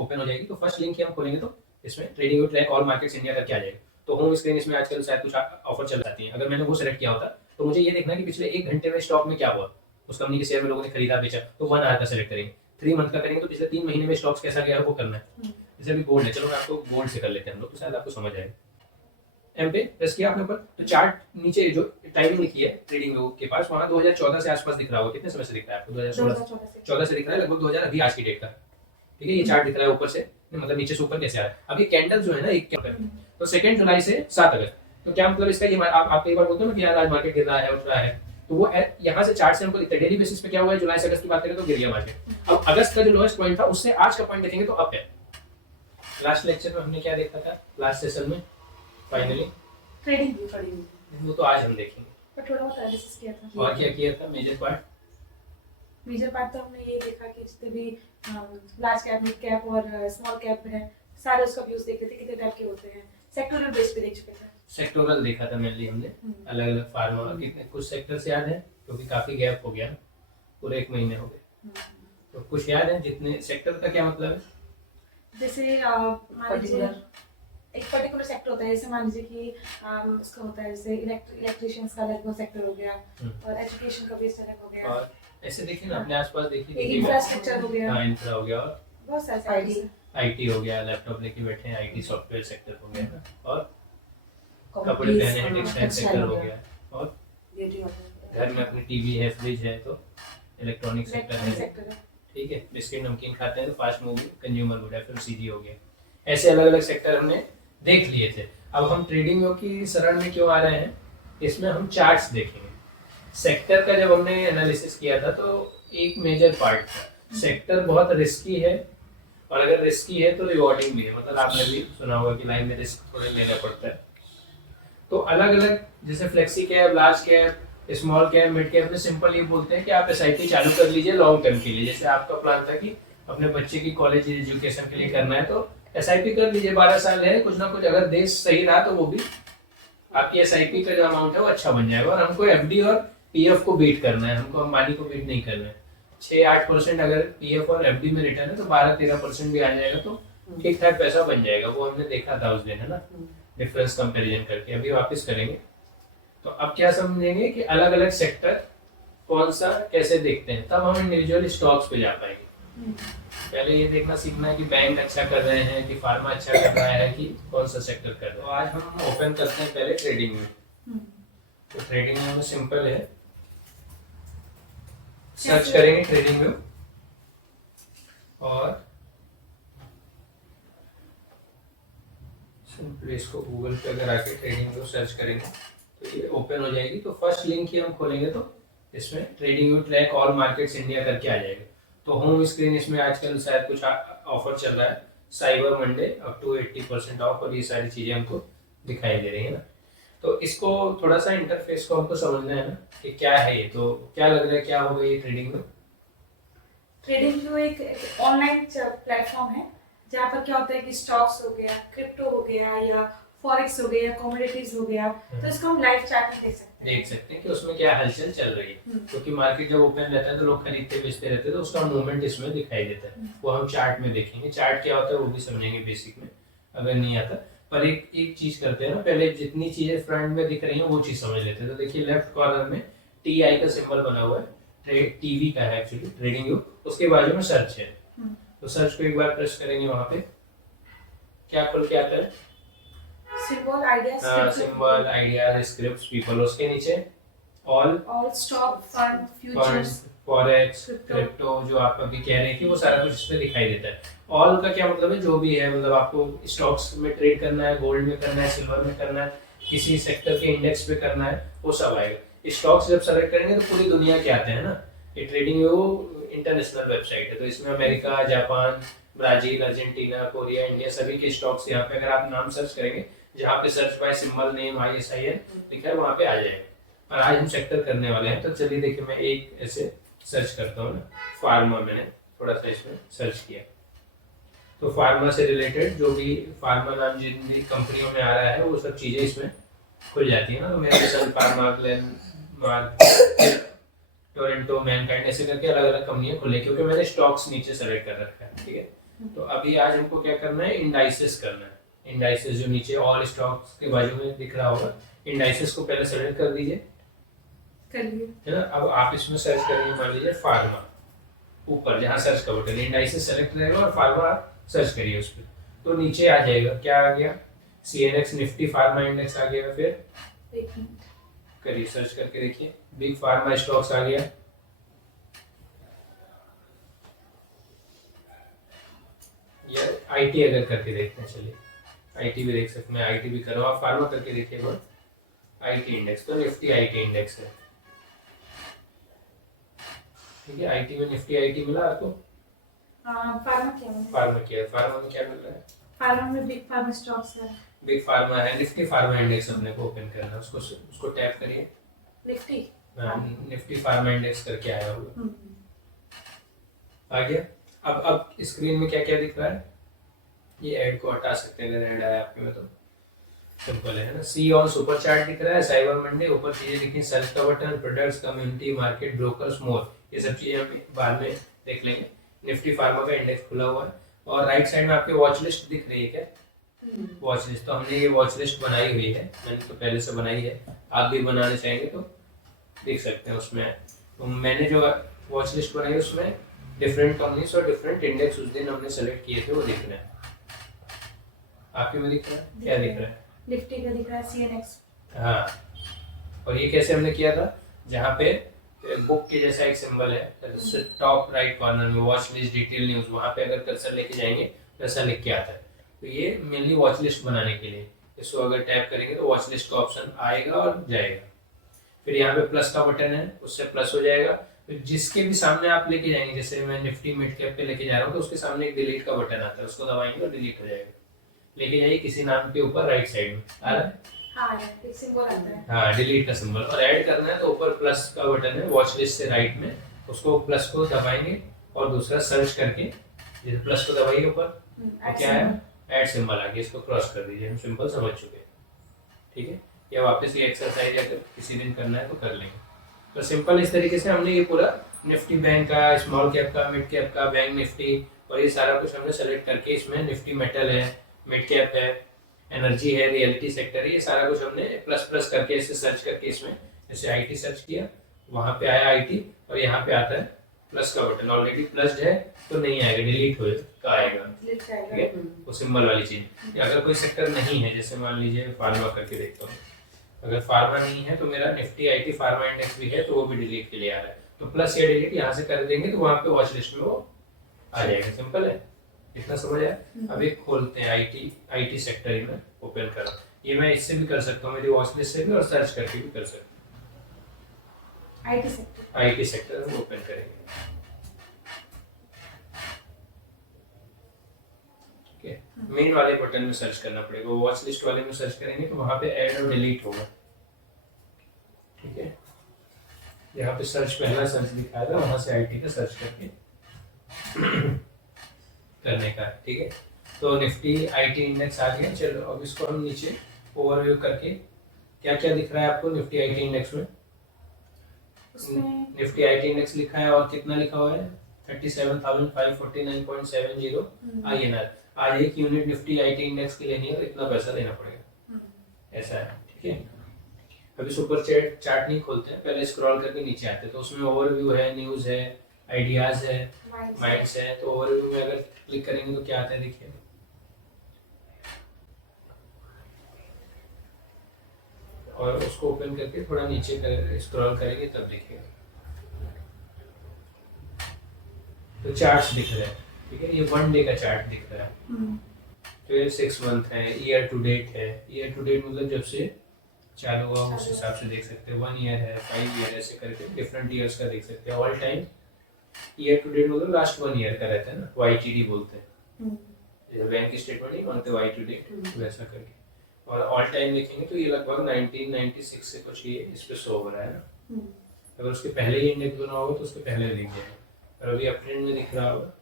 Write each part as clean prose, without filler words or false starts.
Open हो जाएगी तो फर्स्ट लिंक ही हम खोलेंगे तो इसमें trading track all markets India करके आ जाएगा। तो होम स्क्रीन इसमें आजकल शायद कुछ ऑफर चल जाती है, अगर मैंने वो सेलेक्ट किया होता तो मुझे ये देखना कि पिछले 1 घंटे में स्टॉक में क्या हुआ, उस कंपनी के शेयर में लोगों ने खरीदा बेचा, तो 1 आवर का सेलेक्ट करेंगे। 3 मंथ का करेंगे तो पिछले 3 महीने में स्टॉक्स कैसा गया वो करना है। जैसे अभी गोल्ड है, चलो मैं आपको गोल्ड से कर लेते हैं हम लोग, तो शायद आपको समझ आएगा। एम पे प्रेस किया आपने ऊपर तो चार्ट नीचे जो टाइमिंग लिखी है ट्रेडिंग लोगों के पास वहां 2014 से आसपास दिख रहा होगा। कितने समय से दिख रहा है आपको? 2014 से दिख रहा है, लगभग 2000 अभी आज की डेट का। ठीक है, ये चार्ट दिख रहा है ऊपर से, मतलब नीचे से ऊपर कैसे आ रहा है। अब ये कैंडल जो है ना एक कैंडल, तो 2 जुलाई से 7 अगस्त, तो क्या मतलब इसका? ये आप एक बार बोलते हो ना कि यार आज मार्केट गिर रहा है उठ रहा है, तो वो यहाँ से चार्ट से हमको दिखता है डेली बेसिस पे क्या हुआ है। जुलाई से अगस्त की बात करें तो गिर गया मार्केट। अब अगस्त का जो लोएस्ट पॉइंट था उससे आज का पॉइंट देखेंगे तो अप है। लास्ट लेक्चर में हमने क्या देखा था, लास्ट सेशन में फाइनली ट्रेडिंग वो तो आज हम देखेंगे, पर थोड़ा बहुत एनालिसिस किया था। और क्या किया था? मेजर पार्ट तो हमने ये देखा कि जितने भी लार्ज कैप, मिड कैप और स्मॉल कैप है सारे उसका व्यूज देखे थे, कितने टाइप के होते हैं। सेक्टोरल बेस पे देख चुके थे। सेक्टोरल देखा था मेनली हमने, अलग अलग फार्मा कितने कुछ सेक्टर्स याद है क्योंकि काफी गैप हो गया, पूरे 1 महीने हो गए, तो कुछ याद है जितने सेक्टर का क्या मतलब है? जैसे मान लीजिए एक पर्टिकुलर सेक्टर होता है, जैसे मान लीजिए कि उसका होता है जैसे इलेक्ट्रिशियंस का अलग वो सेक्टर हो गया और एजुकेशन का भी अलग हो गया, और ऐसे देखिए ना अपने आसपास देखिए, इंफ्रास्ट्रक्चर हो गया, हाँ इंफ्रा हो गया, और बहुत सारे आईटी हो गया, लैपटॉप लेके बैठे हैं आईटी सॉफ्टवेयर सेक्टर हो गया ना, और कपड़े पहने हैं टेक्सटाइल सेक्टर हो गया, और घर में अपनी टीवी है फ्रिज है तो इलेक्ट्रॉनिक सेक्टर है। ठीक है, बिस्किट नमकीन खाते हैं तो fast moving consumer good FMCG हो गया। ऐसे अलग अलग सेक्टर हमने देख लिए थे। अब हम ट्रेडिंग की शरण में क्यों आ रहे हैं, इसमें हम चार्ट्स देखेंगे। सेक्टर का जब हमने एनालिसिस किया था तो एक मेजर पार्ट था, सेक्टर बहुत रिस्की है और अगर रिस्की है तो रिवॉर्डिंग भी है, मतलब आपने भी सुना होगा कि लाइन में रिस्क थोड़े लेना पड़ता है। तो अलग अलग जैसे flexi cap, large cap, small cap, mid cap में सिंपल ये बोलते हैं कि आप एसआईपी चालू कर लीजिए लॉन्ग टर्म के लिए। जैसे आपका प्लान था कि अपने बच्चे की कॉलेज एजुकेशन के लिए करना है तो एसआईपी कर लीजिए, 12 साल है, कुछ ना कुछ अगर देश सही रहा तो वो भी आपकी एसआईपी का जो अमाउंट है वो अच्छा बन जाएगा। और हमको एफडी और पीएफ को बीट करना है, हमको अंबानी को बीट नहीं करना है। 6-8% अगर पीएफ और एफडी में रिटर्न है तो 12-13% भी आ जाएगा तो ठीक ठाक पैसा बन जाएगा। वो हमने देखा था उस दिन, है ना, डिफरेंस कंपैरिजन करके। अभी वापस करेंगे तो अब क्या समझेंगे कि अलग अलग सेक्टर कौन सा कैसे देखते हैं, तब हम इंडिविजुअल स्टॉक्स पे जा पाएंगे। पहले ये देखना सीखना है कि बैंक अच्छा कर रहे हैं कि फार्मा अच्छा कर रहा है कि कौन सा सेक्टर कर रहा है। तो आज हम ओपन करते हैं पहले ट्रेडिंग में। तो ट्रेडिंग में सिंपल है, सर्च करेंगे ट्रेडिंग में और सिंपली इसको गूगल पे अगर आके ट्रेडिंग में सर्च करेंगे तो ये ओपन हो जाएगी। तो फर्स्ट लिंक ही हम खोलेंगे तो इसमें trading view track all markets India करके आ जाएगा। तो होम स्क्रीन इसमें आजकल शायद कुछ ऑफर चल रहा है, cyber Monday up to 80% off, और ये सारी चीजें हमको दिखाई दे रही है ना। तो इसको थोड़ा सा इंटरफेस को हमको समझना है ना कि क्या है ये। तो क्या लग रहा है क्या होगा ये ट्रेडिंग व्यू? ट्रेडिंग व्यू एक ऑनलाइन प्लेटफॉर्म है जहाँ पर क्या होता है कि स्टॉक्स हो गया, क्रिप्टो हो गया, या फॉरेक्स हो गया, कमोडिटीज हो गया, तो इसको हम लाइव चार्ट में देख सकते हैं कि उसमें क्या हलचल चल रही है। क्योंकि मार्केट जब ओपन रहता है तो लोग खरीदते बेचते रहते हैं तो उसका मूवमेंट इसमें दिखाई देता है। वो हम चार्ट में देखेंगे, चार्ट क्या होता है वो भी समझेंगे बेसिक में, अगर नहीं आता। पर एक चीज करते हैं ना, पहले जितनी चीजें फ्रंट में दिख रही है वो चीज समझ लेते हैं। तो देखिए लेफ्ट कॉर्नर में TI का सिंबल बना हुआ है, टीवी का है एक्चुअली ट्रेडिंग व्यू, उसके बाजू में सर्च है। तो सर्च को एक बार प्रेस करेंगे, वहां पे क्या खुल के आता है? सिंबल आइडियाज स्क्रिप्ट्स पीपल, उसके नीचे all stock fund futures forex crypto जो आप अभी कह रही थी वो सारा कुछ इसमें दिखाई देता है। ऑल का क्या मतलब है? जो भी है, मतलब आपको स्टॉक्स में ट्रेड करना है, गोल्ड में करना है, सिल्वर में करना है, किसी सेक्टर के इंडेक्स पे करना है, वो सब आएगा। स्टॉक्स जब सेलेक्ट करेंगे तो पूरी दुनिया के आते हैं ना। ये ट्रेडिंग वो इंटरनेशनल वेबसाइट है, तो इसमें America, Japan, Brazil, Argentina, Korea, India सभी के स्टॉक्स यहाँ पे अगर आप नाम सर्च करेंगे, जहाँ पे search by symbol name ISIN लिखा है वहाँ पे आ जाएगा। और आज हम सेक्टर करने वाले हैं, तो चलिए देखिए मैं एक ऐसे सर्च करता हूँ ना, फार्मा, मैंने थोड़ा सा इसमें सर्च किया तो फार्मा से रिलेटेड जो भी फार्मा नाम जिन भी कंपनियों में आ रहा है वो सब चीजें इसमें खुल जाती है ना। तो मेरे सन फार्मा, ग्लेनमार्क, टोरेंटो, मैनकाइंड, ऐसे करके अलग अलग कंपनियां खुले, क्योंकि मैंने स्टॉक्स नीचे सेलेक्ट कर रखा है। ठीक है, तो अभी आज हमको क्या करना है, इंडाइसेस करना है। इंडाइसेस जो नीचे ऑल स्टॉक्स के बाजू में दिख रहा होगा, इंडाइसेस को पहले सेलेक्ट कर दीजिए, कर लिए। है ना। अब आप इसमें सर्च करेंगे, मान लीजिए फार्मा, ऊपर जहाँ सर्च का बटन, इंडाइसेस सेलेक्ट रहेगा और फार्मा आप सर्च करिए उस पर, तो नीचे आ जाएगा, क्या आ गया, CNX निफ्टी फार्मा इंडेक्स आ गया। फिर एक मिनट, करिए सर्च करके देखिए, बिग फार्मा स्टॉक्स आ गया। या IT अगर करके देखते हैं, चलिए IT भी देख सकते हैं, IT भी करो, आप फार्मा करके देखिए एक बार। IT इंडेक्स, तो निफ्टी IT इंडेक्स है, ठीक है। IT में निफ्टी IT मिला आपको? फार्मा क्या है? फार्मा किया, फार्मा में क्या मिल रहा है? फार्मा में बिग फार्मा स्टॉक्स है। बिग फार्मा है, निफ्टी फार्मा इंडेक्स अपने को ओपन करना है, उसको टैप करिए। निफ्टी, निफ्टी फार्मा इंडेक्स करके आया होगा, आ गया। अब स्क्रीन में क्या क्या दिख रहा है, ये ऐड को हटा सकते हैं अगर ऐड आया आपके में, तो सिंपल है ना। सी ऑन सुपर चार्ट दिख रहा है, साइबर मंडे, ऊपर चीजें दिखी, सर्च का button, products, community, market, brokers, more, ये सब चीजें हम बाद में देख लेंगे। निफ्टी फार्मा का इंडेक्स खुला हुआ है, और राइट साइड में आपके वॉच लिस्ट दिख रही है क्या? वॉच लिस्ट, तो हमने ये वॉच लिस्ट बनाई हुई है, मैंने तो पहले से बनाई है, आप भी बनाना चाहेंगे तो देख सकते हैं उसमें। तो मैंने जो वॉच लिस्ट बनाई है उसमें डिफरेंट कंपनीज और डिफरेंट इंडेक्स उस दिन हमने सेलेक्ट किए थे, वो दिख रहे हैं। आपके में दिख रहा है, क्या दिख रहा है? निफ्टी का दिख रहा है, CNX। हाँ, और ये कैसे हमने किया था, जहाँ पे बुक के जैसा एक सिंबल है, टॉप राइट कॉर्नर में वॉच लिस्ट डिटेल न्यूज, वहाँ पे अगर कर्सर लेके जाएंगे तो ऐसा लिख के आता है। तो ये मेनली वॉच लिस्ट बनाने के लिए, इसको अगर टैप करेंगे तो वॉच लिस्ट का ऑप्शन आएगा और जाएगा। फिर यहाँ पे प्लस का बटन है, उससे प्लस हो जाएगा। फिर जिसके भी सामने आप लेके जाएंगे, जैसे मैं निफ्टी मिड कैप पे लेके जा रहा हूँ, तो उसके सामने एक डिलीट का बटन आता है, उसको दबाएंगे और डिलीट हो जाएगा। लेके जाइए किसी नाम के ऊपर राइट साइड में आ रहा है, हाँ एक सिंबल आता है, हाँ डिलीट का सिंबल, और ऐड करना है तो ऊपर प्लस का बटन है वॉच लिस्ट से राइट में, उसको प्लस को दबाएंगे और दूसरा सर्च करके जैसे प्लस को दबाइए ऊपर, तो क्या है, ऐड सिंबल आ गया, इसको क्रॉस कर दीजिए। हम सिंपल समझ चुके हैं, ठीक है। या वापस ये एक्सरसाइज अगर किसी दिन करना है तो कर लेंगे। तो सिंपल इस तरीके से हमने ये पूरा निफ्टी बैंक का, स्मॉल कैप का, मिड कैप का, बैंक निफ्टी, और ये सारा कुछ हमने सेलेक्ट करके, इसमें निफ्टी मेटल है, मिड कैप है, एनर्जी है, रियलिटी सेक्टर है, ये सारा कुछ हमने प्लस प्लस करके इसे सर्च करके, इसमें जैसे IT सर्च किया, वहाँ पे आया IT, और यहाँ पे आता है प्लस का बटन, ऑलरेडी प्लस है तो नहीं आएगा, डिलीट हो का आएगा, ठीक है, वो सिंबल वाली चीज। अगर कोई सेक्टर नहीं है, जैसे मान लीजिए फार्मा करके देखता हूँ, अगर फार्मा नहीं है तो मेरा निफ्टी IT फार्मा इंडेक्स भी है, तो वो भी डिलीट के लिए आ रहा है, तो प्लस या डिलीट यहाँ से कर देंगे तो वहाँ पे वॉच लिस्ट में वो आ जाएगा। सिंपल है, इतना समझ आया। अब एक खोलते हैं IT सेक्टर ही में ओपन करो, ये मैं इससे भी कर सकता हूँ, मेरी वॉच लिस्ट से भी, और सर्च करके भी कर सकता हूँ। IT सेक्टर हम ओपन करेंगे, ठीक है। मेन वाले बटन में सर्च करना पड़ेगा, वॉच लिस्ट वाले में सर्च करेंगे तो वहाँ पे ऐड और डिलीट होगा, ठीक है। यहाँ पे सर्च, पहला सर्च दिखाएगा, वहाँ से IT का सर्च करके करने का, ठीक है। तो निफ्टी IT इंडेक्स आ गया। चलो अब इसको हम नीचे ओवरव्यू करके, क्या क्या दिख रहा है आपको निफ्टी IT इंडेक्स में? निफ्टी IT इंडेक्स लिखा है, और कितना लिखा हुआ है, 37,549.70 INR। आज एक यूनिट निफ्टी IT इंडेक्स की लेनी है तो इतना पैसा देना पड़ेगा, ऐसा है, ठीक है। अभी सुपर चार्ट नहीं खोलते हैं, पहले स्क्रॉल करके नीचे आते हैं, तो उसमें ओवरव्यू है, न्यूज है, आइडियाज है, माइंड्स है। तो ओवरव्यू में अगर क्लिक करेंगे तो क्या आता है, देखिए, और उसको ओपन करके थोड़ा नीचे स्क्रॉल करेंगे तब देखिएगा, तो चार्ट्स दिख रहे हैं, ठीक है। ये 1 डे का चार्ट दिख रहा है, तो ये 6 मंथ है, ईयर टू डेट है। ईयर टू डेट मतलब जब से चालू हुआ उस हिसाब से देख सकते हैं, 1 ईयर है, 5 ईयर, ऐसे करके डिफरेंट ईयर्स का देख सकते हैं। All time year to date मतलब लास्ट 1 ईयर का रहता है ना, YTD बोलते हैं, जैसे बैंक की स्टेटमेंट नहीं मानते YTD डेट, वैसा करके। और ऑल टाइम देखेंगे तो ये लगभग 1996 से कुछ ये इस पे शो हो रहा है ना। अगर उसके पहले ही इंडेक्स बना होगा तो उसके पहले दिख जाएगा, और अभी अपट्रेंड में दिख रहा होगा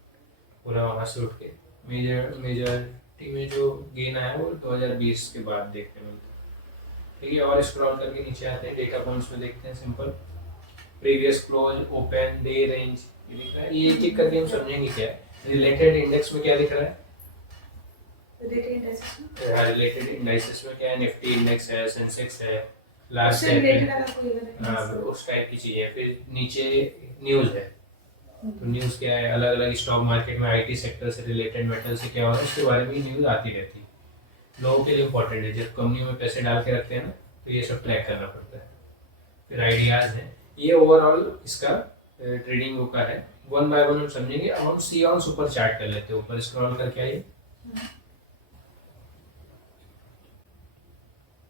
पूरा, वहाँ से उठ के मेजॉरिटी में जो गेन आया वो 2020 के बाद देखने मिलता है, ठीक है। और स्क्रॉल करके नीचे आते हैं, डेटा पॉइंट्स में देखते हैं, simple previous close, open, day, range, ये दिख रहा है। ये एक एक करके हम समझेंगे क्या है। रिलेटेड इंडेक्स में क्या दिख रहा है? रिलेटेड इंडेक्स में रिलेटेड इंडाइसेस में क्या है? निफ्टी इंडेक्स है, सेंसेक्स है, लार्ज उससे कैप रिलेटेड है। अगर कोई अगर हाँ, उस टाइप की चीजें हैं। फिर नीचे न्यूज है, तो न्यूज क्या है? अलग अलग स्टॉक मार्केट में आईटी सेक्टर से रिलेटेड, मेटल से क्या हो रहा है उसके बारे में न्यूज आती रहती है। लोगों के लिए इंपॉर्टेंट है, जब कंपनियों में पैसे डाल के रखते हैं ना, तो ये सब ट्रैक करना पड़ता है। फिर आइडियाज है। ये ओवरऑल इसका ट्रेडिंग व्यू का है। वन बाय वन हम समझेंगे। अब हम सी ऑन सुपर चार्ट कर लेते हैं। ऊपर स्क्रॉल करके आइए,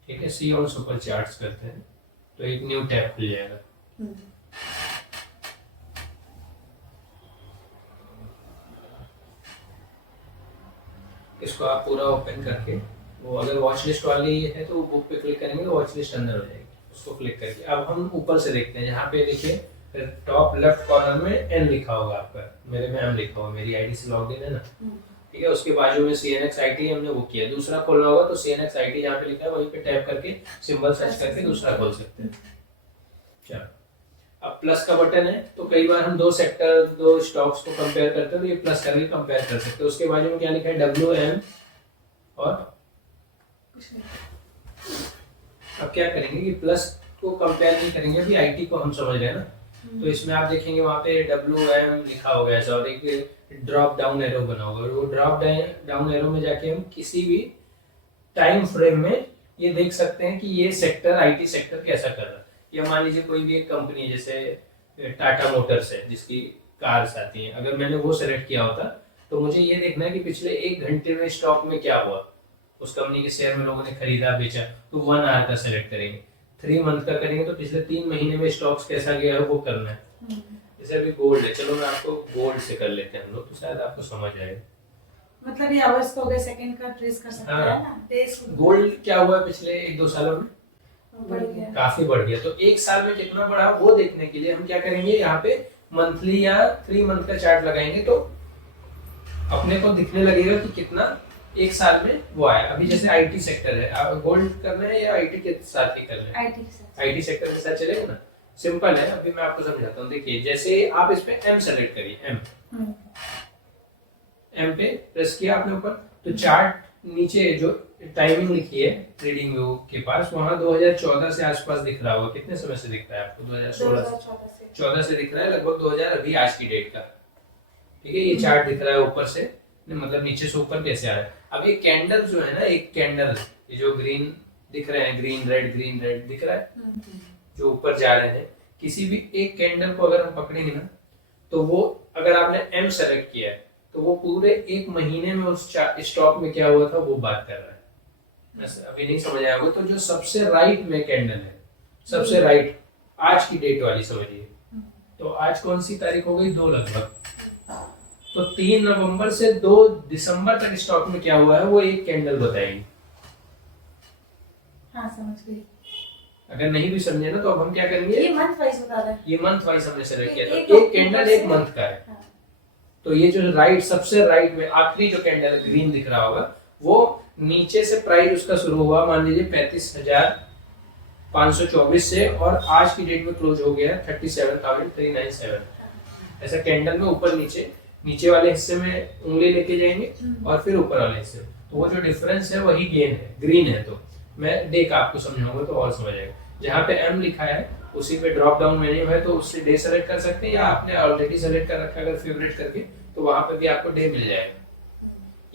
ठीक है। सी ऑन सुपर चार्ट्स करते हैं तो एक न्यू टैब खुल जाएगा। इसको आप पूरा ओपन करके, वो अगर वॉच लिस्ट वाली है तो बुक पे क्लिक करेंगे तो वॉच लिस्ट अंदर हो जाएगी। उसको क्लिक करके अब हम ऊपर से देखते हैं। यहाँ पे देखिए टॉप लेफ्ट कॉर्नर में एन लिखा होगा आपका, मेरे में एम लिखा होगा, मेरी आईडी से लॉग इन है ना, ठीक है। उसके बाजू में CNX IT हमने वो किया। दूसरा खोलना होगा तो CNX IT जहाँ पे लिखा है वहीं पे टैप करके सिंबल सर्च करके दूसरा खोल सकते हैं। चलो, अब प्लस का बटन है तो कई बार हम दो सेक्टर, दो स्टॉक्स को कंपेयर करते हैं तो ये प्लस करके कंपेयर कर सकते हैं। उसके बाजू में क्या लिखा है? WM और कुछ नहीं। अब क्या करेंगे कि प्लस को कंपेयर नहीं करेंगे, अभी आईटी को हम समझ रहे हैं ना, तो इसमें आप देखेंगे वहाँ पे WM लिखा होगा ऐसा, और एक ड्रॉप डाउन एरो बना होगा। और वो ड्रॉप डाउन एरो में जाके हम किसी भी टाइम फ्रेम में ये देख सकते हैं कि ये सेक्टर, आईटी सेक्टर कैसा कर रहा है। या मान लीजिए कोई भी एक कंपनी है जैसे टाटा मोटर्स है जिसकी कार्स आती हैं, अगर मैंने वो सेलेक्ट किया होता तो मुझे ये देखना है कि पिछले 1 घंटे में स्टॉक में क्या हुआ, उस कंपनी के शेयर में लोगों ने खरीदा बेचा, तो 1 आवर का सेलेक्ट करेंगे। 3 मंथ का करेंगे तो पिछले 3 महीने में स्टॉक्स कैसा गया है वो करना है। जैसे अभी गोल्ड है, चलो मैं आपको गोल्ड से कर लेते हैं हम लोग, तो शायद आपको समझ आएगा। मतलब ये आवर्स का हो गया, सेकंड का ट्रेस कर सकते हैं ना, डेज। गोल्ड क्या हुआ है पिछले 1-2 सालों में? बढ़ गया, काफी बढ़ गया। तो एक साल में कितना बढ़ा वो देखने के लिए हम क्या करेंगे, यहाँ पे मंथली या 3 मंथ का चार्ट लगाएंगे तो अपने को दिखने लगेगा कि कितना एक साल में वो आया। अभी जैसे आईटी सेक्टर है, आप गोल्ड करना है या आईटी के साथ ही करना है? आईटी सेक्टर के साथ चलेगा ना, सिंपल है। अभी मैं आपको समझाता हूँ। देखिए जैसे आप इस पे एम सेलेक्ट करिए, एम पे प्रेस किया आपने ऊपर, तो चार्ट नीचे जो टाइमिंग लिखी है ट्रेडिंग व्यू के पास, वहां 2014 से आसपास दिख रहा होगा। कितने समय से दिख रहा है आपको? 2014 से दिख रहा है, लगभग 2000 अभी आज की डेट का, ठीक है। ये चार्ट दिख रहा है ऊपर से, मतलब नीचे से ऊपर कैसे आ रहा है। अब ये कैंडल जो है ना, एक कैंडल ये जो ग्रीन दिख रहे हैं, ग्रीन रेड दिख रहा है जो ऊपर जा रहे हैं, किसी भी एक कैंडल को अगर हम पकड़ेंगे ना, तो वो अगर आपने एम सेलेक्ट किया है तो वो पूरे 1 महीने में उस स्टॉक में क्या हुआ था वो बात कर रहा है। अभी नहीं समझ आया होगा तो जो सबसे राइट में कैंडल है, सबसे राइट आज की डेट वाली समझिए, तो आज कौन सी तारीख हो गई? 2 लगभग। तो 3 नवंबर से 2 दिसंबर तक स्टॉक में क्या हुआ है वो एक कैंडल बताएगी। हाँ, समझ गई। अगर नहीं भी समझे ना तो अब हम क्या करेंगे, ये मंथ वाइज बता रहा है, ये मंथ वाइज हमने सेलेक्ट किया, तो एक कैंडल 1 मंथ का है। तो ये जो राइट, सबसे राइट में आखिरी जो कैंडल ग्रीन दिख रहा होगा, वो नीचे से प्राइस उसका शुरू हुआ मान लीजिए 35,524 से, और आज की डेट में क्लोज हो गया 37,397। ऐसा कैंडल में ऊपर नीचे वाले हिस्से में उंगली लेके जाएंगे और फिर ऊपर वाले हिस्से, तो वो जो डिफरेंस है वही गेन है, ग्रीन है। तो मैं डे का आपको समझाऊंगा तो और समझ आएगा। जहाँ पे एम लिखा है उसी पे ड्रॉप डाउन मेन्यू है, तो उससे डे सेलेक्ट कर सकते हैं, या आपने ऑलरेडी सेलेक्ट कर रखा है अगर फेवरेट करके, तो वहां पे भी आपको डे मिल जाएगा।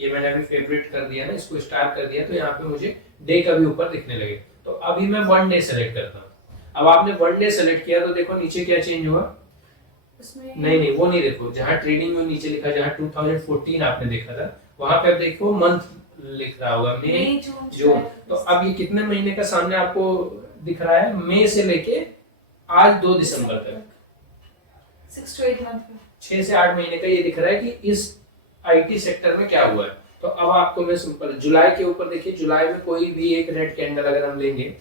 ये मैंने अभी फेवरेट कर दिया ना, इसको स्टार कर दिया, तो यहाँ पे मुझे डे का भी ऊपर दिखने लगे। तो अभी मैं 1 डे सेलेक्ट करता हूँ। अब आपने 1 डे सेलेक्ट किया तो देखो नीचे क्या चेंज हुआ। नहीं, वो नहीं, देखो जहाँ ट्रेडिंग में नीचे लिखा, जहाँ 2014 आपने देखा था, वहां पे अब देखो मंथ लिख रहा होगा, मई जून। तो अब ये कितने महीने का सामने आपको दिख रहा है? मई से लेके आज 2 दिसंबर तक, 6 to 8 मंथ, 6 से 8 महीने का ये दिख रहा है कि इस आईटी सेक्टर में क्या हुआ है। तो अब आपको मैं सिंपल जुलाई के ऊपर देखिए, जुलाई में कोई भी एक रेड कैंडल अगर हम लेंगे,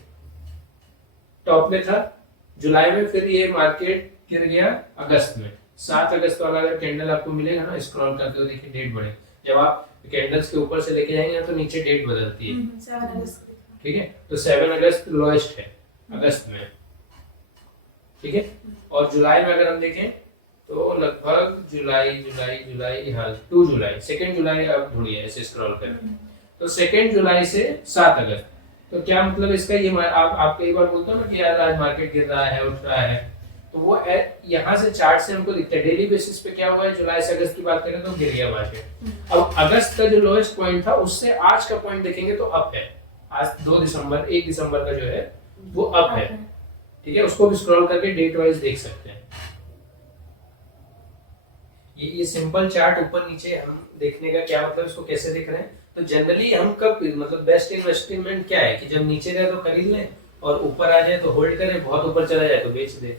टॉप में था जुलाई में, फिर ये मार्केट गिर गया अगस्त में। 7 अगस्त वाला अगर कैंडल आपको मिलेगा ना, स्क्रॉल करते हुए देखिए डेट बढ़े, जब आप कैंडल्स के ऊपर से लेके जाएंगे ना तो नीचे डेट बदलती है, 7 अगस्त, ठीक है। तो 7 अगस्त लोएस्ट है अगस्त में, ठीक है। और जुलाई में अगर हम देखें तो लगभग जुलाई जुलाई जुलाई हाँ 2 जुलाई 2 जुलाई आप ढूंढिए ऐसे स्क्रॉल करके। तो 2 जुलाई से 7 अगस्त। तो क्या मतलब इसका ये आप कई बार बोलते हो ना कि यार आज मार्केट गिर रहा है उठ रहा है, तो वो यहाँ से चार्ट से हमको दिखता है डेली बेसिस पे क्या हुआ है। जुलाई से अगस्त की बात करें तो गिर गया मार्केट। अब अगस्त का जो लोएस्ट पॉइंट था उससे आज का पॉइंट देखेंगे तो अप है। आज 1 दिसंबर का जो है वो अप है, ठीक है। उसको भी स्क्रॉल करके डेट वाइज देख सकते हैं। ये सिंपल चार्ट ऊपर नीचे हम देखने का क्या मतलब, इसको कैसे देख रहे हैं। तो जनरली हम कब मतलब बेस्ट इन्वेस्टमेंट क्या है कि जब नीचे रहे तो खरीद लें और ऊपर आ जाए तो होल्ड करें, बहुत ऊपर चला जाए तो बेच दे।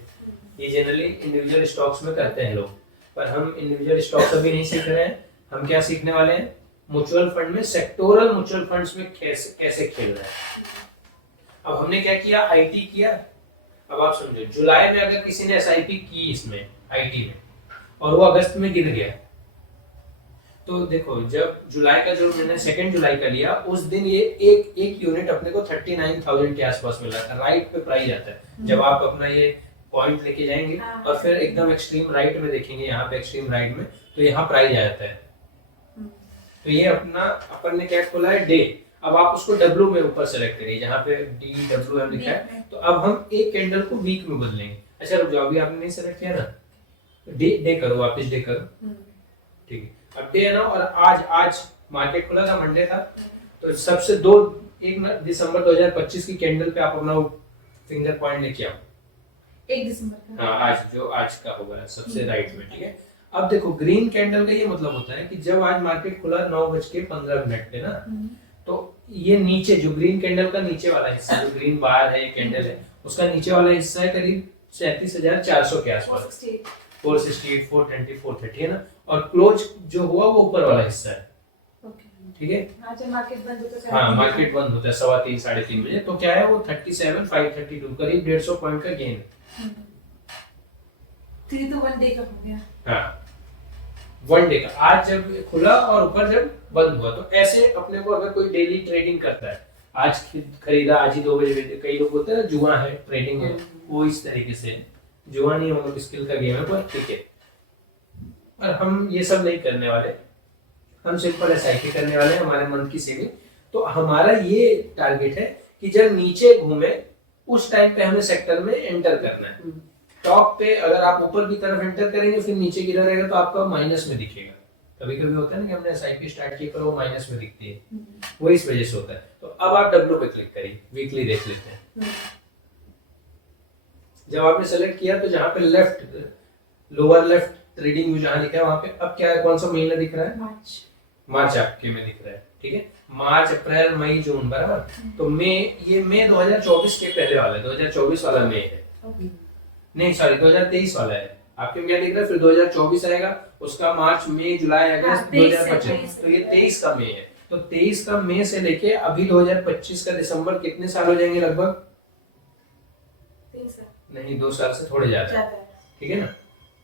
ये जनरली इंडिविजुअल स्टॉक्स में करते हैं लोग, पर हम इंडिविजुअल स्टॉक्स अभी नहीं सीख रहे हैं। हम क्या सीखने वाले हैं, म्यूचुअल फंड में, सेक्टोरल म्यूचुअल फंड्स में कैसे खेलना है। अब हमने क्या किया, आईटी किया। अब आप समझो जुलाई में अगर किसी ने एसआईपी की इसमें आईटी में और वो अगस्त में गिर गया, तो देखो जब जुलाई का जो मैंने 2 जुलाई का लिया उस दिन ये एक यूनिट अपने को 39,000 के आसपास मिला था। राइट पे प्राइस आता है जब आप अपना ये पॉइंट लेके जाएंगे और फिर एकदम एक्सट्रीम राइट में देखेंगे, यहाँ पे एक्सट्रीम राइट में, तो यहाँ प्राइस आ जाता है। तो ये अपना अपन ने क्या खोला है, डे। अब आप उसको डब्ल्यू में ऊपर सेलेक्ट करिए जहाँ पे DWM लिखा है। तो अब हम एक कैंडल को वीक में बदलेंगे। अच्छा रुक जाओ, अभी आपने नहीं सेलेक्ट किया ना, डे करो, वापस डे करो, ठीक है। अब डे है ना, और आज मार्केट खुला था, मंडे था, तो सबसे 1 दिसंबर 2025 की कैंडल पे आप अपना फिंगर पॉइंट लेके आओ। 1 दिसंबर का, हाँ आज का होगा सबसे राइट में, ठीक है। अब देखो ग्रीन कैंडल का ये मतलब होता है कि जब आज मार्केट खुला 9:15 पे ना, तो ये नीचे जो ग्रीन कैंडल का नीचे वाला हिस्सा, जो ग्रीन बार है कैंडल है, उसका नीचे वाला हिस्सा है करीब 37,400 के आसपास, 468, 420, 430 है ना, और क्लोज जो हुआ वो ऊपर वाला हिस्सा है, ठीक है। मार्केट बंद होता है, हाँ मार्केट बंद होता है 3:15 3:30 बजे, तो क्या है वो 37,532 करीब 150 पॉइंट का गेन। 3 तो 1 डे का हो गया। हाँ 1 डे का, आज जब खुला और ऊपर जब बंद हुआ। तो ऐसे अपने को अगर कोई डेली ट्रेडिंग करता है, आज खरीदा आज ही 2 बजे बेचे, कई लोग बोलते हैं ना जुआ है ट्रेडिंग है, वो इस तरीके से जुआ नहीं, मतलब स्किल का गेम है, पर ठीक है। और हम ये सब नहीं करने वाले, हम सिंपल एसआईपी करने वाले हैं, हमारे मन की सेविंग। तो हमारा ये टारगेट है कि जब नीचे घूमे उस टाइम पे हमें सेक्टर में एंटर करना है। टॉप पे अगर आप ऊपर की तरफ एंटर करेंगे फिर नीचे गिरा रहेगा तो आपका माइनस में दिखेगा। कभी कभी होता है ना कि हमने एसआईपी स्टार्ट की पर वो माइनस में दिखती है, वो इस वजह से होता है। तो अब आप डब्ल्यू पे क्लिक करिए, वीकली देख लेते हैं। जब आपने सेलेक्ट किया तो जहां पे left, lower left trading view जहां लिखा है वहां पे अब क्या है, कौन सा महीना दिख रहा है, मार्च आपके में दिख रहा है, ठीक है। मार्च अप्रैल मई जून बराबर। तो ये मई 2024 के पहले वाला है, 2024 वाला मई है, नहीं सॉरी 2023 वाला है। आपके में क्या दिख रहा है, फिर 2024 आएगा, उसका मार्च मई जुलाई अगस्त 2025, तो ये 23 का मई है। तो 23 का मई से लेके अभी 2025 का दिसंबर कितने साल हो जाएंगे लगभग, 3 साल नहीं 2 साल से थोड़े ज्यादा, ठीक है ना।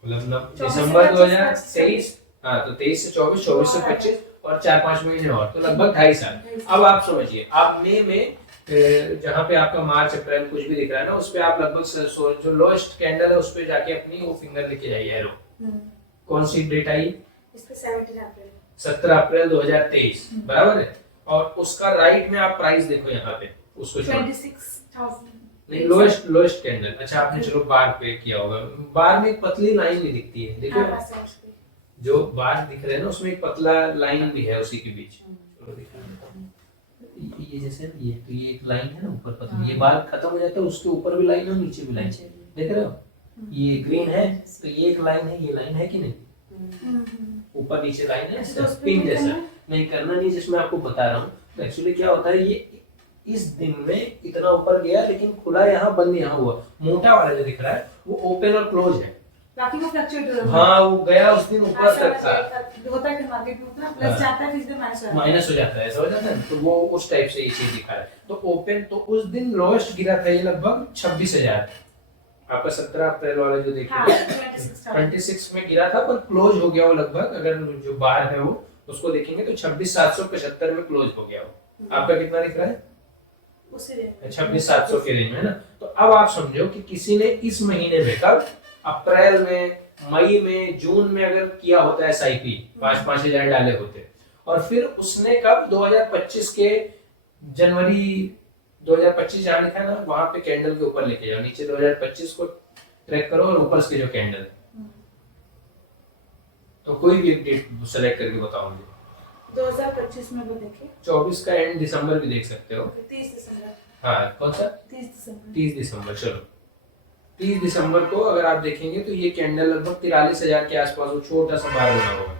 मतलब 24 दिसंबर 2023, हाँ तो 23 से 24, 24 से 25 और 4-5 महीने और, तो लगभग 2.5 साल। अब आप समझिए, आप मई में जहाँ पे आपका मार्च अप्रैल कुछ भी दिख रहा है ना, उस पे आप लगभग जो लोएस्ट कैंडल है उस पे जाके अपनी वो फिंगर लेके जाइए एरो। कौन सी डेट आई इस पे 17 अप्रैल, 17 अप्रैल 2023 बराबर है। और उसका राइट में आप प्राइस देखो यहाँ पे, उसको 26,000 नहीं, लोएस्ट कैंडल। अच्छा आपने चलो बार पे किया होगा, बार में एक पतली लाइन भी दिखती है, देखो जो बार दिख रहे हैं ना उसमें एक पतला लाइन भी है उसी के बीच। चलो दिखा, ये जैसे ये तो ये एक लाइन है ना ऊपर पतली, ये बार खत्म हो जाता है, उसके ऊपर भी लाइन है नीचे भी लाइन, देख रहे हो, ये ग्रीन है तो ये एक लाइन है, ये लाइन है कि नहीं, ऊपर नीचे लाइन है, पिन जैसा। नहीं करना नहीं, जिसमें आपको बता रहा हूँ। तो एक्चुअली क्या होता है, ये इस दिन में इतना ऊपर गया लेकिन खुला यहाँ, बंद यहाँ हुआ। मोटा वाला जो दिख रहा है वो ओपन और क्लोज है, बाकी वो फ्लक्चुएट हो रहा है। हाँ वो गया उस दिन ऊपर तक था, होता है कि मार्केट में उतना प्लस जाता है, फिर माइनस हो जाता है, ऐसा हो जाता है। तो वो उस टाइप से ये चीज दिखा रहा है। तो ओपन तो उस दिन लोएस्ट गिरा था ये लगभग 26,000, आपका 17 अप्रैल वाला जो देखिए 26 में गिरा था, पर क्लोज हो गया वो लगभग, अगर जो बार है वो उसको देखेंगे तो 26,775 में क्लोज हो गया वो। आपका कितना दिख रहा है, 26,700 के रेंज में ना। तो अब आप समझो कि किसी ने इस महीने में, कब, अप्रैल में मई में जून में अगर किया होता है SIP 5,000 डाले होते, और फिर उसने कब 2025 के जनवरी 2025 जहाँ लिखा है ना वहां पे कैंडल के ऊपर लेके जाओ, नीचे 2025 को ट्रैक करो और ऊपर के जो कैंडल है, तो कोई भी एक डेट सेलेक्ट करके बताओ मुझे। 2025 में वो देखिए 24 का एंड दिसंबर भी देख सकते हो। 30 दिसंबर। हाँ कौन सा? 30 दिसंबर। चलो 30 दिसंबर को अगर आप देखेंगे तो ये कैंडल लगभग 43,000 के आसपास वो छोटा सा बार बना हुआ है,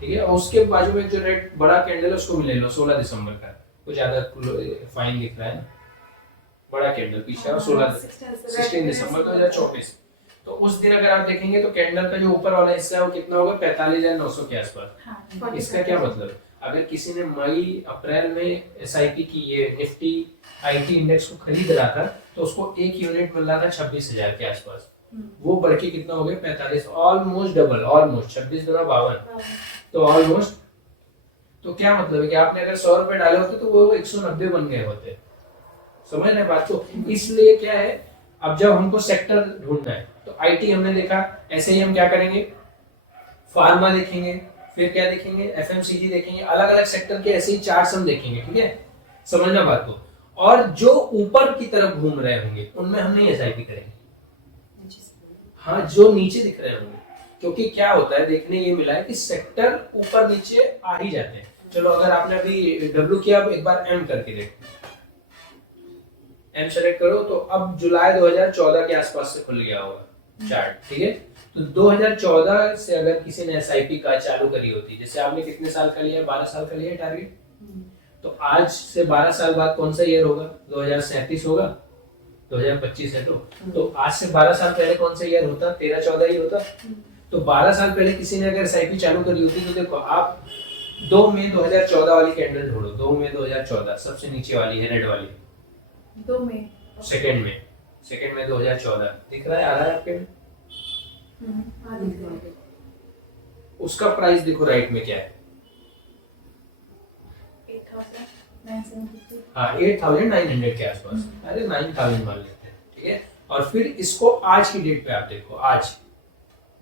ठीक है। और उसके बाजू में जो रेड बड़ा कैंडल है उसको भी ले लो 16 दिसंबर का, वो ज्यादा फाइन दिख रहा है, बड़ा कैंडल पीछे है 16 दिसंबर 2024। तो उस दिन अगर आप देखेंगे तो कैंडल का जो ऊपर वाला हिस्सा है वो कितना होगा? 45,900 के आसपास। इसका क्या मतलब? अगर किसी ने मई अप्रैल में SIP की ये निफ्टी IT इंडेक्स को खरीद रहा था तो उसको एक यूनिट मिल रहा था 26,000 के आसपास, वो बढ़ के कितना हो गया? 45, ऑलमोस्ट डबल, ऑलमोस्ट 26 गुना 52, तो ऑलमोस्ट। तो क्या मतलब है कि आपने अगर 100 रुपए डाले होते तो वो 190 बन गए होते, समझ रहे बात को। इसलिए क्या है, अब जब हमको सेक्टर ढूंढना है तो IT हमने देखा, ऐसे ही हम क्या करेंगे, फार्मा देखेंगे, फिर क्या देखेंगे, FMCG देखेंगे, अलग अलग सेक्टर के ऐसे ही चार्ट्स हम देखेंगे, ठीक है, समझना बात को। और जो ऊपर की तरफ घूम रहे होंगे उनमें हम नहीं SIP करेंगे, हाँ जो नीचे दिख रहे होंगे, क्योंकि क्या होता है देखने ये मिला है कि सेक्टर ऊपर नीचे आ ही जाते हैं। चलो अगर आपने अभी W किया, अब एक बार M करके देखो, M सेलेक्ट करो, तो अब जुलाई 2014 के आसपास से खुल गया होगा चार्ट, ठीक है। तो 2014 से अगर किसी ने SIP का चालू करी होती, जैसे आपने कितने साल का लिया? 12 साल का लिया टारगेट, तो आज से 12 साल बाद कौन सा ईयर होगा? 2037 होगा, 2025 है तो आज से 12 साल पहले कौन सा ईयर होता? 13-14 ही होता। तो 12 साल पहले किसी ने अगर SIP चालू करी होती तो देखो आप 2 मई 2014 वाली कैंडल ढूंढो, 2 मई 2014 सबसे नीचे वाली है, रेड वाली, 2 मई सेकंड में 2014 दिख रहा है, आ रहा है आपके में? उसका प्राइस देखो राइट में क्या है? 8,970। हाँ 8,900 के आसपास, अरे 9,000 मान लेते हैं, ठीक है। और फिर इसको आज की डेट पे आप देखो, आज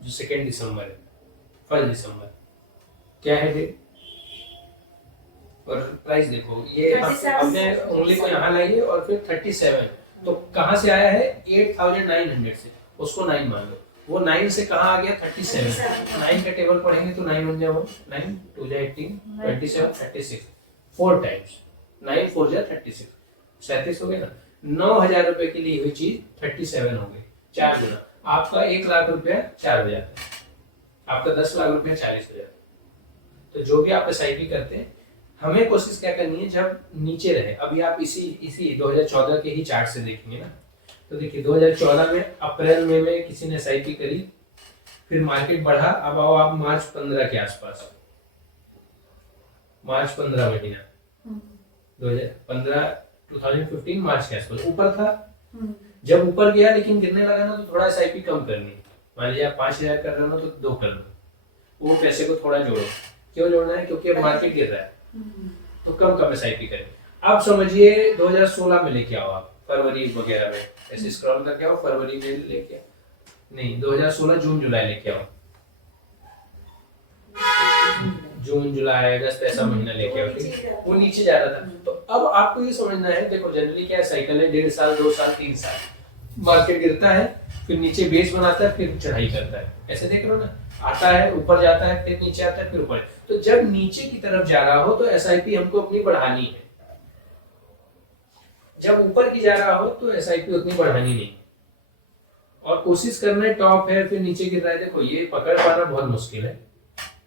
जो 2 दिसंबर है, 1 दिसंबर क्या है डेट, और प्राइस देखो, ये अपने उंगली को यहाँ लाइए और फिर 37, तो कहाँ से आया है? 8,900 से, उसको 9 मान लो, वो 9 से कहाँ आ गया? 37, 9 का टेबल पढ़ेंगे तो 9 बन जाओ, 9 2 जा 18 27 36, 4 टाइम्स 9 4 जा 36, 37 हो गया ना। 9,000 रुपए की ली हुई चीज 37 हो गई, 4 गुना। आपका 1 लाख रुपया 4 हो जाता है, आपका 10 लाख रुपया 40 हो जाता है। तो जो भी आप SIP करते हैं, हमें कोशिश क्या करनी है, जब नीचे रहे, अभी आप इसी 2014 के ही चार्ट से देखेंगे ना, तो देखिए 2014 में अप्रैल में किसी ने SIP करी, फिर मार्केट बढ़ा, अब आओ आप मार्च 15 के आसपास, मार्च 15 महीना 2015 मार्च के आसपास ऊपर था। जब ऊपर गया लेकिन गिरने लगा ना, तो थोड़ा SIP कम करनी, मान लीजिए आप 5,000 कर रहे हो ना तो 2 कर लो, वो पैसे को थोड़ा जोड़ो। क्यों जोड़ना है? क्योंकि अब मार्केट गिर रहा है, तो कम SIP करें। अब समझिए 2016 में लेके आओ आप, फरवरी वगैरह में ऐसे स्क्रॉल करके आओ, फरवरी में लेके आओ, नहीं 2016 जून जुलाई लेके आओ, जून जुलाई अगस्त ऐसा महीना लेके आओ, ठीक, वो नीचे जा रहा था। तो अब आपको ये समझना है, देखो जनरली क्या साइकिल है, 1.5 साल 2 साल 3 साल, मार्केट गिरता है, फिर नीचे बेस बनाता है, फिर चढ़ाई करता है, ऐसे देख रहे हो ना, आता है ऊपर जाता है, फिर नीचे आता है, फिर ऊपर। तो जब नीचे की तरफ जा रहा हो तो SIP हमको अपनी बढ़ानी है, जब ऊपर की जा रहा हो तो SIP उतनी बढ़ानी नहीं, और कोशिश करना है, टॉप है फिर नीचे गिर रहा है, देखो ये पकड़ पाना बहुत मुश्किल है,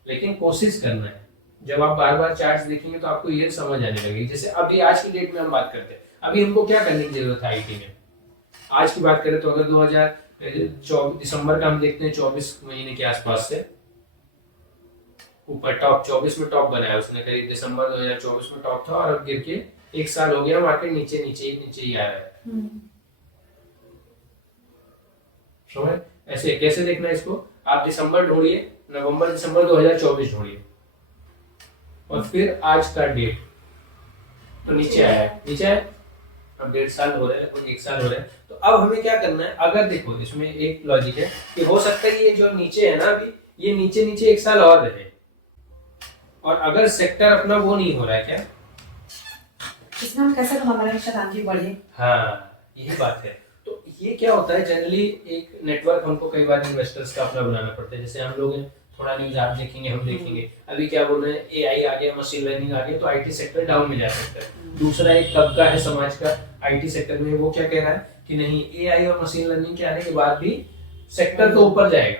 लेकिन कोशिश करना है। जब आप बार बार चार्ट्स देखेंगे तो आपको ये समझ आने लगेगी। जैसे अभी आज की डेट में हम बात करते हैं, अभी हमको क्या करने की जरूरत है IT में, आज की बात करें तो अगर 2024 दिसंबर का हम देखते हैं, 24 महीने के आसपास से ऊपर टॉप 24 में टॉप बनाया उसने, करीब दिसंबर 2024 में टॉप था, और अब गिर के 1 साल हो गया, मार्केट नीचे ही आ रहा है। समझ? ऐसे कैसे देखना है इसको, आप दिसंबर ढूंढिए, नवंबर दिसंबर 2024 ढूंढिए, और फिर आज का डेट, तो नीचे आया, नीचे आया, अब 1.5 साल हो रहा है, लगभग 1 साल हो रहा है। तो अब हमें क्या करना है, अगर देखो इसमें एक लॉजिक है कि हो सकता है ये जो नीचे है ना अभी, ये नीचे नीचे 1 साल और रहे, और अगर सेक्टर अपना वो नहीं हो रहा है क्या, इसमें हम कैसे हमारा शताब्दी बढ़े। हाँ यही बात है। तो ये क्या होता है, जनरली एक नेटवर्क हमको कई बार इन्वेस्टर्स का अपना बनाना पड़ता है। जैसे हम लोग हैं, थोड़ा न्यूज आप देखेंगे, हम देखेंगे, अभी क्या बोल रहे हैं, एआई आ गया, मशीन लर्निंग आ गया, तो आईटी सेक्टर डाउन में जा सकता है। दूसरा एक तबका है समाज का आईटी सेक्टर में, वो क्या कह रहा है कि नहीं, एआई और मशीन लर्निंग के आने के बाद भी सेक्टर तो ऊपर जाएगा।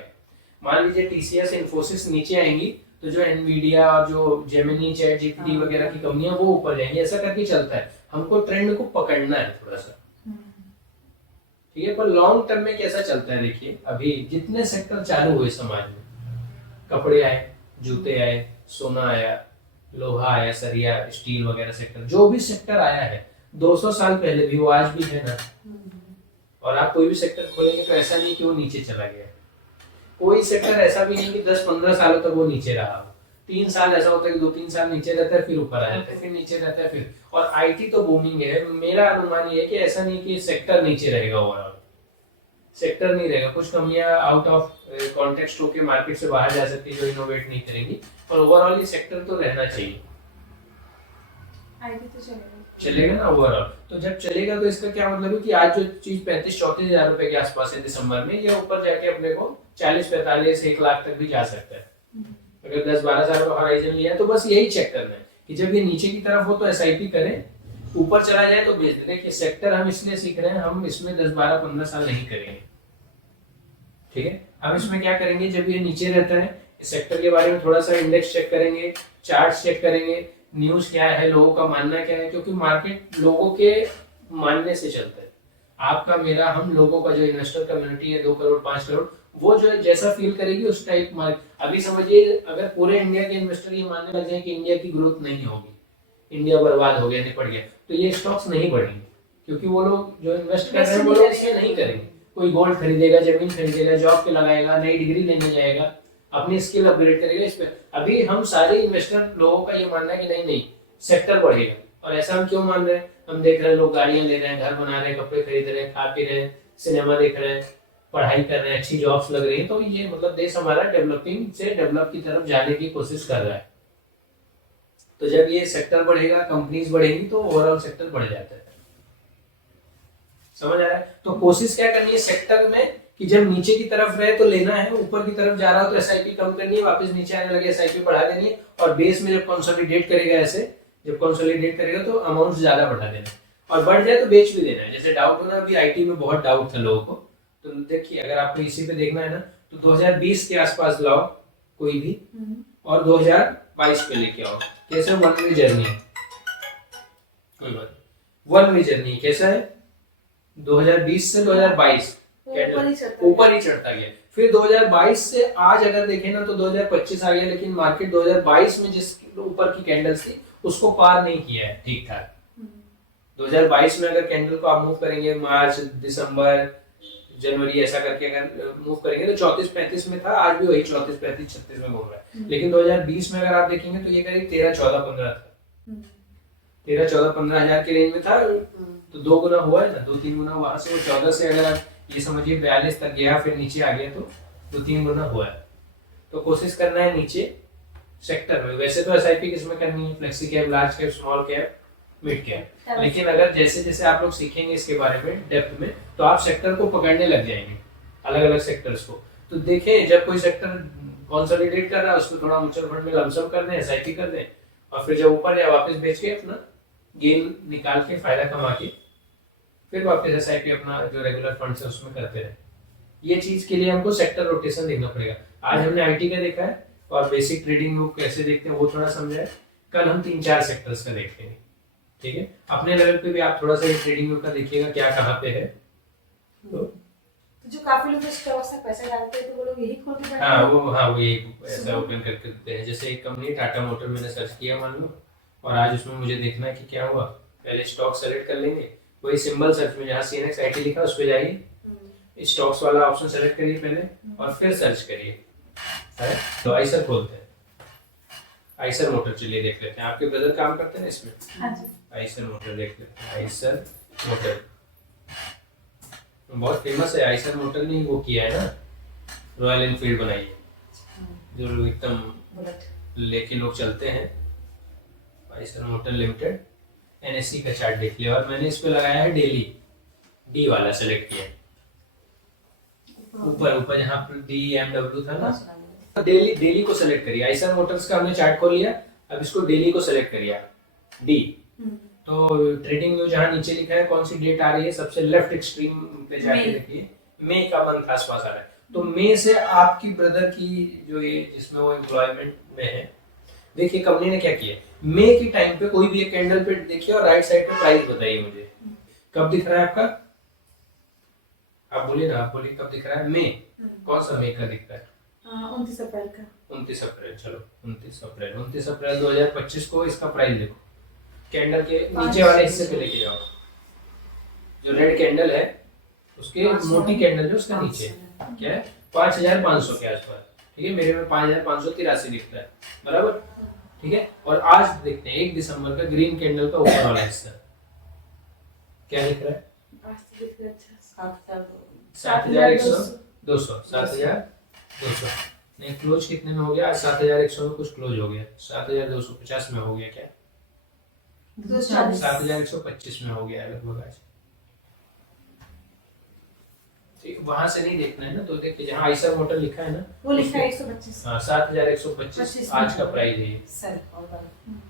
मान लीजिए टीसीएस, इन्फोसिस नीचे आएंगी, तो जो एनवीडिया और जो जेमिनी, चैट जीपीटी वगैरह की कंपनियां वो ऊपर जाएंगी। ऐसा करके चलता है, हमको ट्रेंड को पकड़ना है थोड़ा सा, ठीक है। पर लॉन्ग टर्म में कैसा चलता है, देखिए अभी जितने सेक्टर चालू हुए समाज में, कपड़े आए, जूते आए, सोना आया, लोहा आया, सरिया, स्टील वगैरह सेक्टर, जो भी सेक्टर आया है 200 साल पहले भी वो आज भी है ना। और आप कोई भी सेक्टर खोलेंगे तो ऐसा नहीं कि वो नीचे चला गया, कोई सेक्टर ऐसा भी नहीं कि 10-15 सालों तक वो नीचे रहा हो। 3 साल ऐसा होता है कि 2-3 साल नीचे रहता है, फिर ऊपर आ जाता है, फिर नीचे रहता है, फिर। और आईटी तो बूमिंग है। मेरा अनुमान ये है कि ऐसा नहीं कि सेक्टर नीचे रहेगा, ओवरऑल सेक्टर नहीं रहेगा। कुछ कंपनियां आउट ऑफ कॉन्टेक्स्ट होकर मार्केट से बाहर जा सकती है जो इनोवेट नहीं करेंगी, और ओवरऑल ये सेक्टर तो रहना चाहिए। आईटी तो चलेगा ना ओवरऑल। तो जब चलेगा तो इसका क्या मतलब है कि आज जो चीज 35-34 हजार रुपए के आसपास है दिसंबर में, ये ऊपर जाके अपने को 40-45 1 लाख तक भी जा सकता है। अगर 10-12 साल का हॉराइजन लिया तो बस यही चेक करना है कि जब ये नीचे की तरफ हो तो एसआईपी करें, ऊपर चला जाए तो बेच दें। देखिए सेक्टर हम इसलिए सीख रहे हैं, हम इसमें 10-12-15 साल नहीं करेंगे, ठीक है। हम इसमें क्या करेंगे, जब ये नीचे रहता है, सेक्टर के बारे में थोड़ा सा इंडेक्स चेक करेंगे, चार्ट चेक करेंगे, न्यूज क्या है, लोगों का मानना क्या है, क्योंकि मार्केट लोगों के मानने से चलता है। आपका मेरा, हम लोगों का जो इन्वेस्टर कम्युनिटी है 2 करोड़ 5 करोड़, वो जो है जैसा फील करेगी उस टाइप मार्केट। अभी समझिए अगर पूरे इंडिया के इन्वेस्टर ये मानने लग जाए कि इंडिया की ग्रोथ नहीं होगी, इंडिया बर्बाद हो गया, निपट गया, तो ये स्टॉक्स नहीं बढ़ेंगे, क्योंकि वो लोग जो इन्वेस्ट कर रहे हैं वो लोग इसमें नहीं करेंगे। कोई गोल्ड खरीदेगा, जमीन खरीदेगा, जॉब पे लगाएगा, नई डिग्री लेने जाएगा, अपनी स्किल अपग्रेड करेगा इस पे। अभी हम सारे इन्वेस्टर लोगों का ये मानना है कि नहीं नहीं सेक्टर बढ़ेगा। और ऐसा हम क्यों मान रहे हैं, हम देख रहे हैं लोग गाड़ियां ले रहे हैं, घर बना रहे हैं, कपड़े खरीद रहे हैं, खा पी रहे हैं, सिनेमा देख रहे हैं, पढ़ाई कर रहे हैं, अच्छी जॉब्स लग रही है, तो ये मतलब देश हमारा डेवलपिंग से डेवलप की तरफ जाने की कोशिश कर रहा है। तो जब ये सेक्टर बढ़ेगा, कंपनीज बढ़ेंगी, तो ओवरऑल सेक्टर बढ़ जाता है। समझ आ रहा है। तो कोशिश क्या करनी है सेक्टर में कि जब नीचे की तरफ रहे तो लेना है, ऊपर की तरफ जा रहा हो तो एसआईपी कम करनी है, वापस नीचे आने लगे एसआईपी बढ़ा देनी है, और बेस में जब कंसोलिडेट करेगा, ऐसे जब कंसोलिडेट करेगा तो अमाउंट ज्यादा बढ़ा देना, और बढ़ जाए तो बेच भी देना है। जैसे डाउट होना, अभी आईटी में बहुत डाउट था लोगों को, तो देखिए अगर आपको इसी पे देखना है ना, तो 2020 के आसपास लाओ कोई भी, और 2022 पे लेके आओ। कैसे, वन वे जर्नी है, कोई बात, वन वे जर्नी कैसा है, 2020 से 2022 ऊपर ही चढ़ता गया। फिर 2022 से आज अगर देखें ना तो 2025 आ गया, लेकिन मार्केट 2022 में जिस ऊपर की कैंडल्स थी उसको पार नहीं किया है ठीक ठाक। 2022 में अगर कैंडल को आप मूव करेंगे, मार्च, दिसंबर, जनवरी, ऐसा करके अगर मूव करेंगे तो 34-35 में था, आज भी वही 34-35-36 में घूम रहा है। लेकिन 2020 में अगर आप देखेंगे तो ये करीब 13-14-15 था, 13-14-15 हजार के रेंज में था, तो 2 गुना हुआ है ना, 2-3 गुना। वहां से वो 14 से अगर आप ये समझिए 42 तक गया, फिर नीचे आ गया, तो 2-3 गुना हुआ है। तो कोशिश करना है नीचे सेक्टर में। वैसे तो एसआईपी किसमें करनी है, flexi cap, large cap, small cap, mid cap, लेकिन अगर जैसे जैसे आप लोग सीखेंगे इसके बारे में डेप्थ में, तो आप सेक्टर को पकड़ने लग जाएंगे, अलग अलग सेक्टर्स को। तो देखें जब कोई सेक्टर कंसोलिडेट कर रहा है उसको थोड़ा म्यूचुअल फंड में लमसम कर दें, एसआईपी कर दें, और फिर जब ऊपर या वापस बेच के अपना गेन निकाल के फायदा कमा के फिर वापस एसआईपी अपना जो रेगुलर फंड है उसमें करते रहे। ये चीज के लिए हमको सेक्टर रोटेशन देखना पड़ेगा। आज हमने आईटी का देखा है और बेसिक ट्रेडिंग में कैसे देखते हैं वो थोड़ा समझा है। कल हम 3-4 सेक्टर्स का देखेंगे, ठीक है। अपने लेवल पे भी आप थोड़ा सा ट्रेडिंग का देखिएगा क्या कहाँ पे है। तो जो काफी लोग स्टॉक्स में पैसा डालते हैं तो वो लोग यही खोल के वो ये ऐसा ओपन करके देते हैं। जैसे एक कंपनी टाटा मोटर मैंने सर्च किया मान लो, और आज उसमें मुझे देखना है कि क्या हुआ। पहले स्टॉक सेलेक्ट कर लेंगे, वही सिंबल सर्च में जहाँ CNX IT लिखा उस पर जाइए, स्टॉक्स वाला ऑप्शन सेलेक्ट करिए पहले, और फिर सर्च करिए। तो आइसर खोलते हैं, आइसर मोटर, चलिए देख लेते हैं। आपके ब्रदर काम करते हैं इसमें, आइसर मोटर देख लेते हैं। आइसर मोटर बहुत फेमस है, आइसर मोटर ने वो किया है ना, रॉयल एनफील्ड बनाई है, जो एकदम बुलेट। लेके लोग चलते हैं। आइसर मोटर लिमिटेड, एनएससी का चार्ट देख लिया, और मैंने इस पे लगाया है डेली, डी वाला सेलेक्ट किया, ऊपर ऊपर जहाँ पर DMW था ना, डेली डेली को सेलेक्ट करिए। आइसर मोटर्स का हमने चार्ट खोल लिया, अब इसको डेली को सेलेक्ट करिए डी। तो ट्रेडिंग व्यू जहाँ नीचे लिखा है कौन सी डेट आ रही है, सबसे लेफ्ट एक्सट्रीम पे जाके देखिए, मई का मंथ आसपास आ रहा है। तो मई से आपकी ब्रदर की जो ये जिसमें वो एम्प्लॉयमेंट में है, देखिए कंपनी ने क्या किया, मई के टाइम पे कोई भी एक कैंडल पे देखिए और राइट साइड पे प्राइस बताइए मुझे, कब दिख रहा है आपका, आप बोलिए ना, आप बोलिए कब दिख रहा है, मई, कौन सा मई का दिख रहा है, 29 अप्रैल का। 29 अप्रैल, चलो 29 अप्रैल 2025 को इसका प्राइस देखो, कैंडल के नीचे वाले हिस्से पे लेके जाओ, जो रेड कैंडल है उसके मोटी कैंडल जो उसका नीचे क्या है, 5500 के आसपास, ठीक है, मेरे में 5583 दिखता है, बराबर, ठीक है। और आज देखते हैं 1 दिसंबर का ग्रीन कैंडल का ऊपर वाला हिस्सा क्या दिख रहा है, आज तो दिख रहा है अच्छा 7200 नहीं, क्लोज कितने में हो गया आज, 7100 में कुछ क्लोज हो गया, 7250 में हो गया, क्या 7125 में हो गया लगभग आज। वहां से नहीं देखना है ना, तो देखिए जहाँ आइसर मोटर लिखा है ना, वो लिखा है 125। हाँ 7125 आज का प्राइस है ये,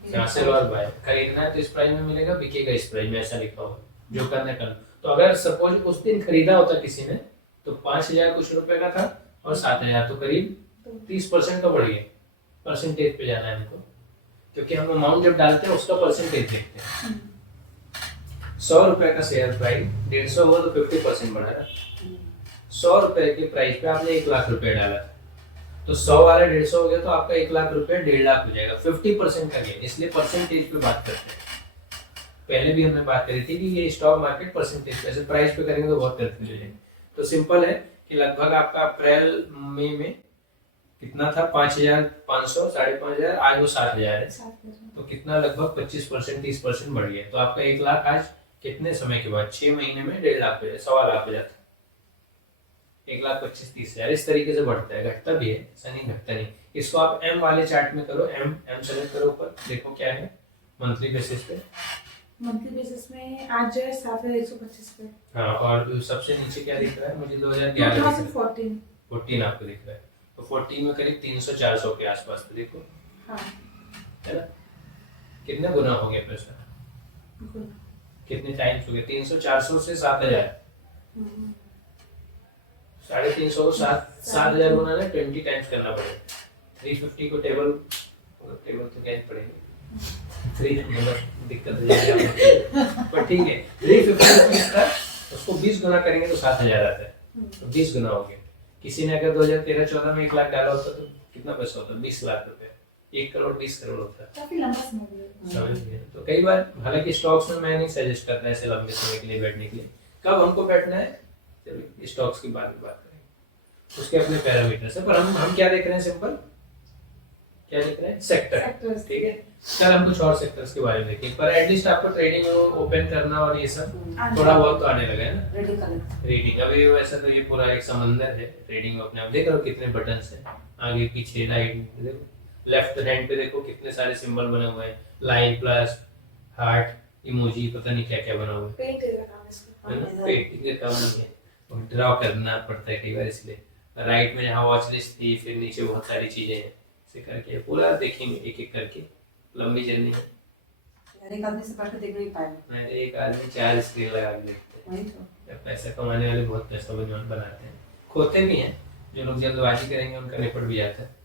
यहाँ से और बाय खरीदना है तो इस प्राइस में मिलेगा, बिकेगा इस प्राइस में, ऐसा लिखा हुआ, जो करना कर। तो अगर सपोज उस दिन खरीदा होता किसी ने तो 5000 कुछ रुपए का था और 7000, तो करीब 30% का बढ़ गया, परसेंटेज पे जाना है हमको, क्योंकि हम अमाउंट जब डालते हैं उसका परसेंटेज देखते हैं। 100 रुपए का शेयर प्राइस 150 हुआ तो 50% बढ़ा ना, 100 रुपए के प्राइस पे आपने 1 लाख रुपए डाला, तो 100 वाला 150 हो गया, तो आपका 1 लाख रुपए 1.5 लाख हो जाएगा, 50% का गेन, इसलिए परसेंटेज पे बात करते हैं। पहले भी हमने बात करी थी कि ये स्टॉक मार्केट परसेंटेज, ऐसे प्राइस पे करेंगे तो बहुत कंफ्यूज हो जाएंगे। तो सिंपल है कि लगभग आपका अप्रैल मई में कितना था, 5500, 5500, आज वो 7000 है, तो कितना लगभग 25% 30% बढ़ गया, तो आपका 1 लाख आज कितने समय के बाद, 6 महीने में 1.5 लाख हो जाए, 1.25 लाख हो जाता है, 1,25,30,000 इस तरीके से बढ़ता है, घटता भी है, ऐसा नहीं घटता नहीं। इसको आप एम वाले चार्ट में करो, एम सेलेक्ट करो, ऊपर देखो क्या है मंथली बेसिस पे, मंथली बेसिस में आज जो है 7125 पे। हाँ, और सबसे नीचे क्या दिख रहा है मुझे, 2011 14 आपको दिख रहा है, तो 14 में करीब 300-400 के आसपास, तो देखो हाँ है ना, कितने गुना हो गया पैसा, कितने टाइम्स हो गए, 300-400 से 7000, 350 को 7000 गुना ना 20 टाइम्स करना पड़ेगा, 350 को टेबल तो क्या पड़ेगा, 3 दिक्कत हो जाएगी, पर ठीक है, 350 का उसको 20 गुना करेंगे तो 7000 आता है, तो 20 गुना हो गया। किसी ने अगर 2013-14 में 1 लाख डाला होता तो कितना पैसा होता, 20 लाख रुपए, 1 करोड़ 20 करोड़ होता है, काफी लंबा समय समझ गए। तो कई बार, हालांकि स्टॉक्स में मैं नहीं सजेस्ट करता ऐसे लंबे समय के लिए बैठने के लिए, कब हमको बैठना है, चलिए स्टॉक्स की बात करेंगे, उसके अपने पैरामीटर्स है, पर हम क्या देख रहे हैं, सिंपल क्या देख रहे हैं, सेक्टर, ठीक है। कल हम कुछ और सेक्टर्स के बारे में देखेंगे, पर एटलीस्ट आपको ट्रेडिंग ओपन करना और ये सब थोड़ा बहुत तो आने लगा है ना, रीडिंग। अभी वैसा तो ये पूरा एक समंदर है ट्रेडिंग में, अपने आप देख रहे हो कितने बटन्स हैं, आगे पीछे राइट देखो, लेफ्ट हैंड पे देखो कितने सारे सिंबल बने हुए हैं, लाइन, प्लस, हार्ट, इमोजी, पता नहीं क्या क्या बना हुआ है, पेंटिंग का काम नहीं है, ड्रॉ करना पड़ता है कई बार, इसलिए राइट में जहाँ वॉच लिस्ट थी, फिर नीचे बहुत सारी चीजें हैं, इसे करके पूरा देखेंगे एक एक करके, लंबी जर्नी है, एक आदमी से बैठ के देख नहीं पाएगा, मैं एक आदमी 4 स्क्रीन लगा के देखते हैं, वही तो पैसा कमाने वाले बहुत पैसा बनाते हैं, खोते भी हैं, जो लोग जल्दबाजी करेंगे उनका निपट भी जाता है।